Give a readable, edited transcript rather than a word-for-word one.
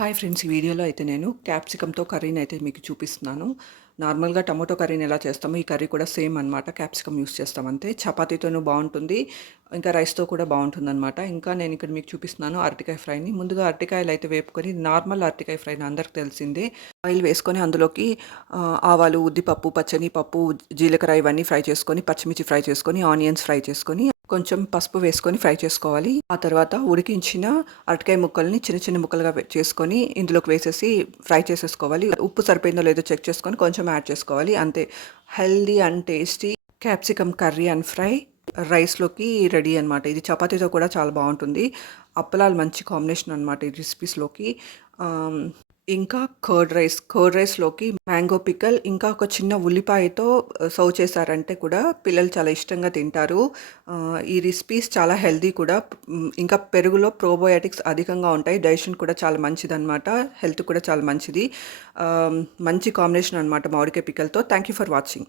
Hi friends, ఈ వీడియోలో అయితే నేను క్యాప్సికమ్‌తో కర్రీని అయితే మీకు చూపిస్తున్నాను. నార్మల్‌గా టమాటో కర్రీని ఎలా చేస్తామో ఈ కర్రీ కూడా సేమ్ అనమాట. క్యాప్సికమ్ యూస్ చేస్తాం అంతే. చపాతీతోనూ బావుంటుంది. ఇంకా రైస్‌తో కూడా బావుంటుందనమాట. ఇంకా నేను ఇక్కడ మీకు చూపిస్తున్నాను అరటికాయ ఫ్రైని. ముందుగా అరటికాయలు అయితే వేపుకొని నార్మల్ అరటికాయ ఫ్రైని అందరికి తెలిసిందే. ఆయిల్ వేసుకొని అందులోకి ఆవాలు, ఉద్దిపప్పు, పచ్చనిపప్పు, జీలకర్ర ఇవన్నీ ఫ్రై చేసుకొని, పచ్చిమిర్చి ఫ్రై చేసుకొని, ఆనియన్స్ ఫ్రై చేసుకొని, కొంచెం పసుపు వేసుకొని ఫ్రై చేసుకోవాలి. ఆ తర్వాత ఉడికించిన అరటికాయ ముక్కల్ని చిన్న చిన్న ముక్కలుగా చేసుకొని ఇందులోకి వేసేసి ఫ్రై చేసేసుకోవాలి. ఉప్పు సరిపోయిందో లేదో చెక్ చేసుకొని కొంచెం యాడ్ చేసుకోవాలి. అంతే, healthy and tasty capsicum curry and fry రైస్లోకి రెడీ అనమాట. ఇది చపాతీతో కూడా చాలా బాగుంటుంది. అప్పలాలు మంచి కాంబినేషన్ అనమాట ఈ రెసిపీస్లోకి. ఇంకా కర్డ్ రైస్లోకి మ్యాంగో పికల్, ఇంకా ఒక చిన్న ఉల్లిపాయతో సర్వ్ చేశారంటే కూడా పిల్లలు చాలా ఇష్టంగా తింటారు. ఈ రెసిపీస్ చాలా హెల్దీ కూడా. ఇంకా పెరుగులో ప్రోబయోటిక్స్ అధికంగా ఉంటాయి. డైజెషన్ కూడా చాలా మంచిదన్నమాట. హెల్త్ కూడా చాలా మంచిది. మంచి కాంబినేషన్ అనమాట మామిడికాయ పికల్తో. Thank you for watching.